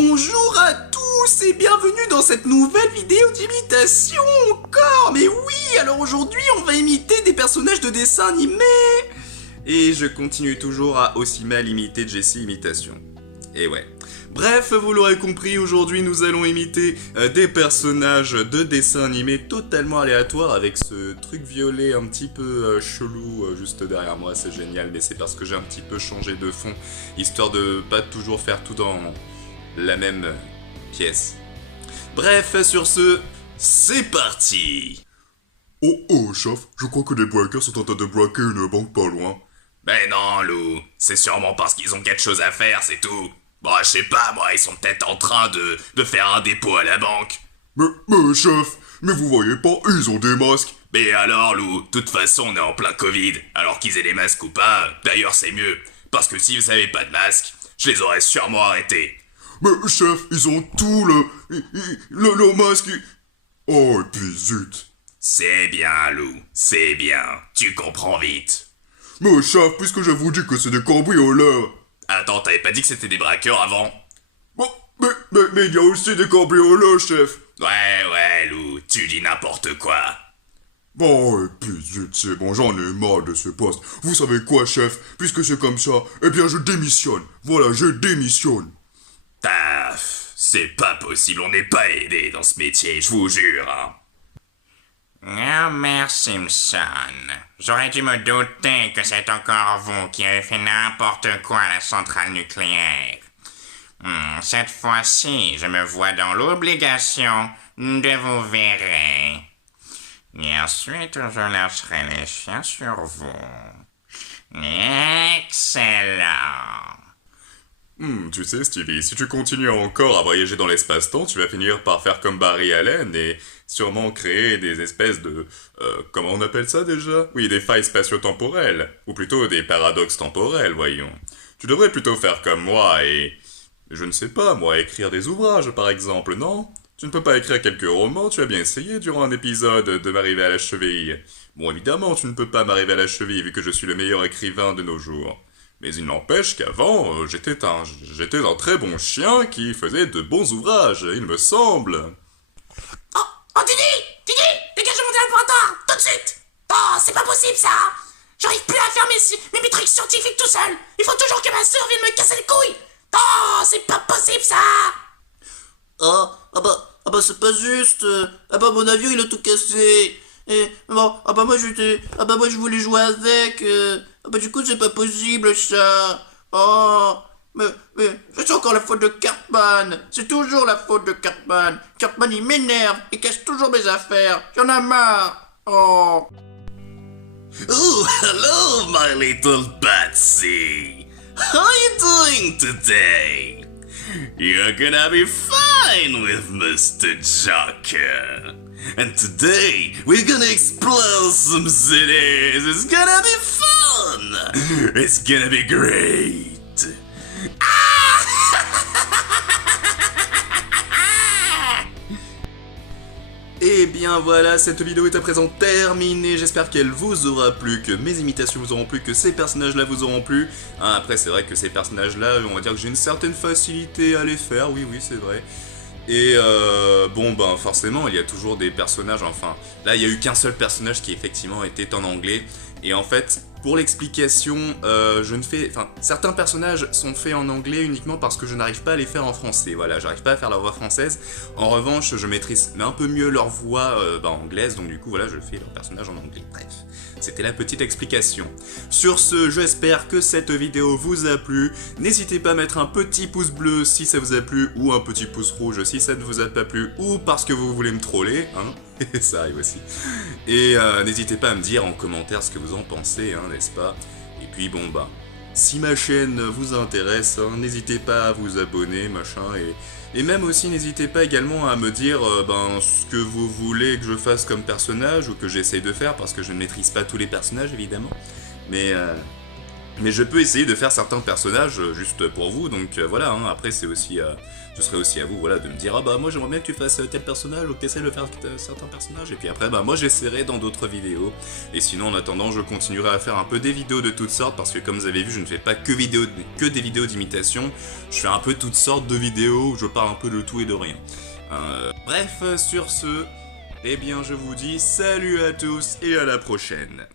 bonjour à tous et bienvenue dans cette nouvelle vidéo d'imitation encore. Mais oui, alors aujourd'hui on va imiter des personnages de dessins animés. Et je continue toujours à aussi mal imiter Jessie Imitation. Et ouais. Bref, vous l'aurez compris, aujourd'hui nous allons imiter des personnages de dessins animés totalement aléatoires avec ce truc violet un petit peu chelou juste derrière moi, c'est génial, mais c'est parce que j'ai un petit peu changé de fond, histoire de pas toujours faire tout dans la même pièce. Bref, sur ce, c'est parti. Oh, chef, je crois que les braqueurs sont en train de braquer une banque pas loin. Ben non, Lou, c'est sûrement parce qu'ils ont quelque chose à faire, c'est tout. Bon, je sais pas, moi, ils sont peut-être en train de faire un dépôt à la banque. Mais chef, mais vous voyez pas, ils ont des masques. Mais alors, Lou, de toute façon, on est en plein Covid, alors qu'ils aient des masques ou pas, d'ailleurs c'est mieux, parce que si vous avez pas de masque, je les aurais sûrement arrêtés. Mais chef, ils ont tout le masque. Oh, et puis zut. C'est bien, Lou, c'est bien, tu comprends vite. Mais chef, puisque je vous dis que c'est des cambrioleurs. Attends, t'avais pas dit que c'était des braqueurs avant? Bon, mais il y a aussi des cambrioleurs, chef. Ouais, Lou, tu dis n'importe quoi. Bon, et puis zut, c'est bon, j'en ai marre de ce poste. Vous savez quoi, chef? Puisque c'est comme ça, eh bien je démissionne. Voilà, je démissionne. Taf, c'est pas possible, on n'est pas aidé dans ce métier, je vous jure, hein. Homer Simpson. J'aurais dû me douter que c'est encore vous qui avez fait n'importe quoi à la centrale nucléaire. Cette fois-ci, je me vois dans l'obligation de vous virer. Et ensuite, je lâcherai les chiens sur vous. Excellent. Tu sais, Stevie, si tu continues encore à voyager dans l'espace-temps, tu vas finir par faire comme Barry Allen et sûrement créer des espèces de... comment on appelle ça déjà? Oui, des failles spatio-temporelles. Ou plutôt des paradoxes temporels, voyons. Tu devrais plutôt faire comme moi et... je ne sais pas, moi, écrire des ouvrages, par exemple, non? Tu ne peux pas écrire quelques romans, tu as bien essayé durant un épisode de m'arriver à la cheville. Bon, évidemment, tu ne peux pas m'arriver à la cheville vu que je suis le meilleur écrivain de nos jours. Mais il n'empêche qu'avant, j'étais un très bon chien qui faisait de bons ouvrages, il me semble. Oh, Didi, dégage mon téléporteur, tout de suite. Oh, c'est pas possible ça. J'arrive plus à faire mes trucs scientifiques tout seul. Il faut toujours que ma sœur vienne me casser les couilles. Oh, c'est pas possible ça. Ah bah c'est pas juste. Ah bah mon avion il a tout cassé. Et bon, moi je voulais jouer avec. Ah bah du coup c'est pas possible ça. Oh, mais c'est encore la faute de Cartman. C'est toujours la faute de Cartman. Cartman il m'énerve, il casse toujours mes affaires. J'en ai marre. Oh. Oh, hello, my little Patsy. How are you doing today? You're gonna be fine with Mr. Joker. And today, we're gonna explore some cities. It's gonna be fun. It's gonna be great. Et bien voilà, cette vidéo est à présent terminée, j'espère qu'elle vous aura plu, que mes imitations vous auront plu, que ces personnages-là vous auront plu. Après c'est vrai que ces personnages-là, on va dire que j'ai une certaine facilité à les faire, oui c'est vrai. Et bon ben forcément il y a toujours des personnages, enfin là il y a eu qu'un seul personnage qui effectivement était en anglais. Et en fait pour l'explication, certains personnages sont faits en anglais uniquement parce que je n'arrive pas à les faire en français, voilà, j'arrive pas à faire leur voix française. En revanche, je maîtrise un peu mieux leur voix anglaise, donc du coup voilà, je fais leur personnage en anglais. Bref, c'était la petite explication. Sur ce, j'espère que cette vidéo vous a plu. N'hésitez pas à mettre un petit pouce bleu si ça vous a plu, ou un petit pouce rouge si ça ne vous a pas plu, ou parce que vous voulez me troller, hein. Ça arrive aussi. Et n'hésitez pas à me dire en commentaire ce que vous en pensez, hein, n'est-ce pas? Et puis bon bah, si ma chaîne vous intéresse, hein, n'hésitez pas à vous abonner, machin, et même aussi n'hésitez pas également à me dire ce que vous voulez que je fasse comme personnage, ou que j'essaye de faire, parce que je ne maîtrise pas tous les personnages évidemment. Mais Mais je peux essayer de faire certains personnages juste pour vous, donc voilà, hein, après c'est aussi, ce serait aussi à vous voilà, de me dire « Ah bah moi j'aimerais bien que tu fasses tel personnage ou que tu essaies de faire certains personnages » et puis après bah moi j'essaierai dans d'autres vidéos. Et sinon en attendant je continuerai à faire un peu des vidéos de toutes sortes parce que comme vous avez vu je ne fais pas que des vidéos d'imitation, je fais un peu toutes sortes de vidéos où je parle un peu de tout et de rien. Bref, sur ce, eh bien je vous dis salut à tous et à la prochaine.